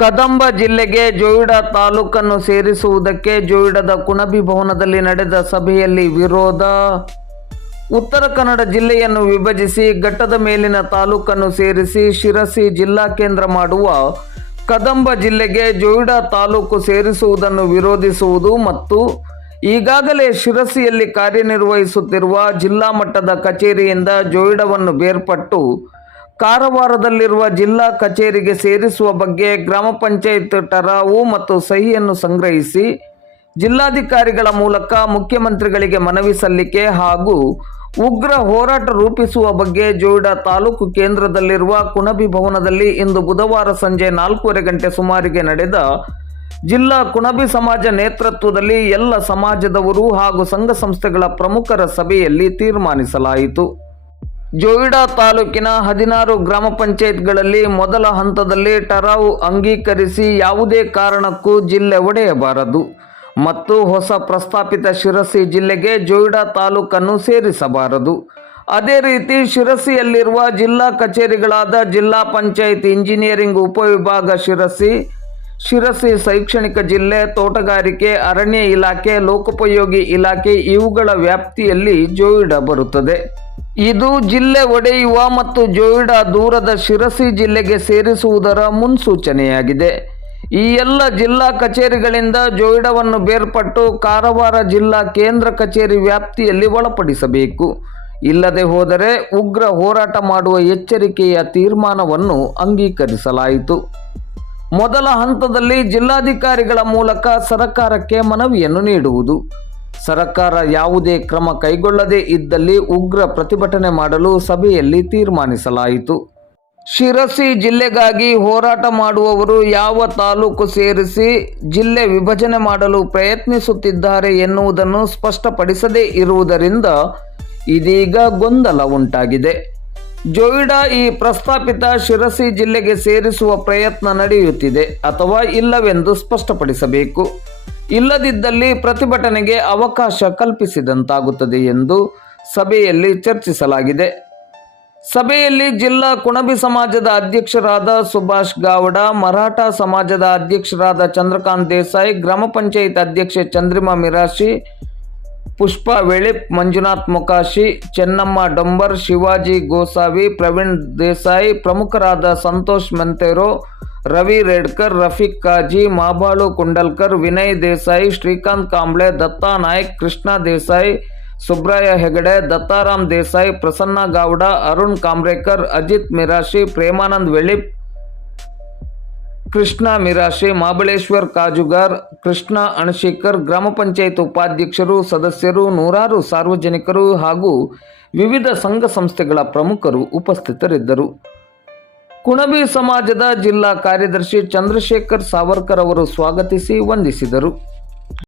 ಕದಂಬ ಜಿಲ್ಲೆಗೆ ಜೋಯಿಡಾ ತಾಲೂಕನ್ನು ಸೇರಿಸುವುದಕ್ಕೆ ಜೋಯಿಡಾದ ಕುಣಬಿ ಭವನದಲ್ಲಿ ನಡೆದ ಸಭೆಯಲ್ಲಿ ವಿರೋಧ. ಉತ್ತರ ಕನ್ನಡ ಜಿಲ್ಲೆಯನ್ನು ವಿಭಜಿಸಿ ಘಟ್ಟದ ಮೇಲಿನ ತಾಲೂಕನ್ನು ಸೇರಿಸಿ ಶಿರಸಿ ಜಿಲ್ಲಾ ಕೇಂದ್ರ ಮಾಡುವ. ಕದಂಬ ಜಿಲ್ಲೆಗೆ ಜೋಯಿಡಾ ತಾಲೂಕು ಸೇರಿಸುವುದನ್ನು ವಿರೋಧಿಸುವುದು ಮತ್ತು ಈಗಾಗಲೇ ಶಿರಸಿಯಲ್ಲಿ ಕಾರ್ಯನಿರ್ವಹಿಸುತ್ತಿರುವ ಜಿಲ್ಲಾ ಮಟ್ಟದ ಕಚೇರಿಯಿಂದ ಜೋಯಿಡಾವನ್ನು ಬೇರ್ಪಟ್ಟು ಕಾರವಾರದಲ್ಲಿರುವ ಜಿಲ್ಲಾ ಕಚೇರಿಗೆ ಸೇರಿಸುವ ಬಗ್ಗೆ ಗ್ರಾಮ ಪಂಚಾಯತ್ ಟರಾವು ಮತ್ತು ಸಹಿಯನ್ನು ಸಂಗ್ರಹಿಸಿ ಜಿಲ್ಲಾಧಿಕಾರಿಗಳ ಮೂಲಕ ಮುಖ್ಯಮಂತ್ರಿಗಳಿಗೆ ಮನವಿ ಸಲ್ಲಿಕೆ ಹಾಗೂ ಉಗ್ರ ಹೋರಾಟ ರೂಪಿಸುವ ಬಗ್ಗೆ ಜೋಯಿಡಾ ತಾಲೂಕು ಕೇಂದ್ರದಲ್ಲಿರುವ ಕುಣಬಿ ಭವನದಲ್ಲಿ ಇಂದು ಬುಧವಾರ ಸಂಜೆ ನಾಲ್ಕೂವರೆ ಗಂಟೆ ಸುಮಾರಿಗೆ ನಡೆದ ಜಿಲ್ಲಾ ಕುಣಬಿ ಸಮಾಜ ನೇತೃತ್ವದಲ್ಲಿ ಎಲ್ಲ ಸಮಾಜದವರು ಹಾಗೂ ಸಂಘ ಸಂಸ್ಥೆಗಳ ಪ್ರಮುಖರ ಸಭೆಯಲ್ಲಿ ತೀರ್ಮಾನಿಸಲಾಯಿತು. ಜೋಯಿಡಾ ತಾಲೂಕಿನ ಹದಿನಾರು ಗ್ರಾಮ ಪಂಚಾಯತ್ಗಳಲ್ಲಿ ಮೊದಲ ಹಂತದಲ್ಲಿ ಟರಾವ್ ಅಂಗೀಕರಿಸಿ ಯಾವುದೇ ಕಾರಣಕ್ಕೂ ಜಿಲ್ಲೆ ಒಡೆಯಬಾರದು ಮತ್ತು ಹೊಸ ಪ್ರಸ್ತಾಪಿತ ಶಿರಸಿ ಜಿಲ್ಲೆಗೆ ಜೋಯಿಡಾ ತಾಲೂಕನ್ನು ಸೇರಿಸಬಾರದು. ಅದೇ ರೀತಿ ಶಿರಸಿಯಲ್ಲಿರುವ ಜಿಲ್ಲಾ ಕಚೇರಿಗಳಾದ ಜಿಲ್ಲಾ ಪಂಚಾಯತ್ ಇಂಜಿನಿಯರಿಂಗ್ ಉಪವಿಭಾಗ ಶಿರಸಿ ಶಿರಸಿ ಶೈಕ್ಷಣಿಕ ಜಿಲ್ಲೆ, ತೋಟಗಾರಿಕೆ, ಅರಣ್ಯ ಇಲಾಖೆ, ಲೋಕೋಪಯೋಗಿ ಇಲಾಖೆ ಇವುಗಳ ವ್ಯಾಪ್ತಿಯಲ್ಲಿ ಜೋಯಿಡಾ ಬರುತ್ತದೆ. ಇದು ಜಿಲ್ಲೆ ಒಡೆಯುವ ಮತ್ತು ಜೋಯಿಡಾ ದೂರದ ಶಿರಸಿ ಜಿಲ್ಲೆಗೆ ಸೇರಿಸುವುದರ ಮುನ್ಸೂಚನೆಯಾಗಿದೆ. ಈ ಎಲ್ಲ ಜಿಲ್ಲಾ ಕಚೇರಿಗಳಿಂದ ಜೋಯಿಡಾವನ್ನು ಬೇರ್ಪಟ್ಟು ಕಾರವಾರ ಜಿಲ್ಲಾ ಕೇಂದ್ರ ಕಚೇರಿ ವ್ಯಾಪ್ತಿಯಲ್ಲಿ ಒಳಪಡಿಸಬೇಕು. ಇಲ್ಲದೆ ಹೋದರೆ ಉಗ್ರ ಹೋರಾಟ ಮಾಡುವ ಎಚ್ಚರಿಕೆಯ ತೀರ್ಮಾನವನ್ನು ಅಂಗೀಕರಿಸಲಾಯಿತು. ಮೊದಲ ಹಂತದಲ್ಲಿ ಜಿಲ್ಲಾಧಿಕಾರಿಗಳ ಮೂಲಕ ಸರಕಾರಕ್ಕೆ ಮನವಿಯನ್ನು ನೀಡುವುದು. ಸರಕಾರ ಯಾವುದೇ ಕ್ರಮ ಕೈಗೊಳ್ಳದೇ ಇದ್ದಲ್ಲಿ ಉಗ್ರ ಪ್ರತಿಭಟನೆ ಮಾಡಲು ಸಭೆಯಲ್ಲಿ ತೀರ್ಮಾನಿಸಲಾಯಿತು. ಶಿರಸಿ ಜಿಲ್ಲೆಗಾಗಿ ಹೋರಾಟ ಮಾಡುವವರು ಯಾವ ತಾಲೂಕು ಸೇರಿಸಿ ಜಿಲ್ಲೆ ವಿಭಜನೆ ಮಾಡಲು ಪ್ರಯತ್ನಿಸುತ್ತಿದ್ದಾರೆ ಎನ್ನುವುದನ್ನು ಸ್ಪಷ್ಟಪಡಿಸದೇ ಇರುವುದರಿಂದ ಇದೀಗ ಗೊಂದಲ ಉಂಟಾಗಿದೆ. ಜೋಯಿಡಾ ಈ ಪ್ರಸ್ತಾಪಿತ ಶಿರಸಿ ಜಿಲ್ಲೆಗೆ ಸೇರಿಸುವ ಪ್ರಯತ್ನ ನಡೆಯುತ್ತಿದೆ ಅಥವಾ ಇಲ್ಲವೆಂದು ಸ್ಪಷ್ಟಪಡಿಸಬೇಕು. ಇಲ್ಲದಿದ್ದಲ್ಲಿ ಪ್ರತಿಭಟನೆಗೆ ಅವಕಾಶ ಕಲ್ಪಿಸಿದಂತಾಗುತ್ತದೆ ಎಂದು ಸಭೆಯಲ್ಲಿ ಚರ್ಚಿಸಲಾಗಿದೆ. ಸಭೆಯಲ್ಲಿ ಜಿಲ್ಲಾ ಕುಣಬಿ ಸಮಾಜದ ಅಧ್ಯಕ್ಷರಾದ ಸುಭಾಷ್ ಗಾವಡ ಮರಾಠ ಸಮಾಜದ ಅಧ್ಯಕ್ಷರಾದ ಚಂದ್ರಕಾಂತ್ ದೇಸಾಯಿ, ಗ್ರಾಮ ಪಂಚಾಯತ್ ಅಧ್ಯಕ್ಷೆ ಚಂದ್ರಿಮಾ ಮಿರಾಶಿ ಪುಷ್ಪಾ ವೆಳಿಪ್ ಮಂಜುನಾಥ್ ಮೊಕಾಶಿ ಚೆನ್ನಮ್ಮ ಡೊಂಬರ್ ಶಿವಾಜಿ ಗೋಸಾವಿ ಪ್ರವೀಣ್ ದೇಸಾಯಿ ಪ್ರಮುಖರಾದ ಸಂತೋಷ್ ಮೆಂತೆರೋ ರವಿ ರೇಡ್ಕರ್ ರಫೀಕ್ ಕಾಜಿ ಮಾಬಾಳು ಕುಂಡಲ್ಕರ್ ವಿನಯ್ ದೇಸಾಯಿ ಶ್ರೀಕಾಂತ್ ಕಾಂಬ್ಳೆ ದತ್ತಾ ನಾಯ್ಕ್ ಕೃಷ್ಣ ದೇಸಾಯಿ ಸುಬ್ರಾಯ ಹೆಗಡೆ ದತ್ತಾರಾಮ್ ದೇಸಾಯಿ ಪ್ರಸನ್ನ ಗೌಡ ಅರುಣ್ ಕಾಂಬ್ರೇಕರ್ ಅಜಿತ್ ಮಿರಾಶಿ ಪ್ರೇಮಾನಂದ್ ವೆಳಿಪ್ ಕೃಷ್ಣ ಮಿರಾಶೆ ಮಹಾಬಳೇಶ್ವರ್ ಕಾಜುಗಾರ್, ಕೃಷ್ಣ ಅಣಶೇಖರ್, ಗ್ರಾಮ ಪಂಚಾಯತ್ ಉಪಾಧ್ಯಕ್ಷರು, ಸದಸ್ಯರು, ನೂರಾರು ಸಾರ್ವಜನಿಕರು ಹಾಗೂ ವಿವಿಧ ಸಂಘ ಸಂಸ್ಥೆಗಳ ಪ್ರಮುಖರು ಉಪಸ್ಥಿತರಿದ್ದರು. ಕುಣಬಿ ಸಮಾಜದ ಜಿಲ್ಲಾ ಕಾರ್ಯದರ್ಶಿ ಚಂದ್ರಶೇಖರ್ ಸಾವರ್ಕರ್ ಅವರು ಸ್ವಾಗತಿಸಿ ವಂದಿಸಿದರು.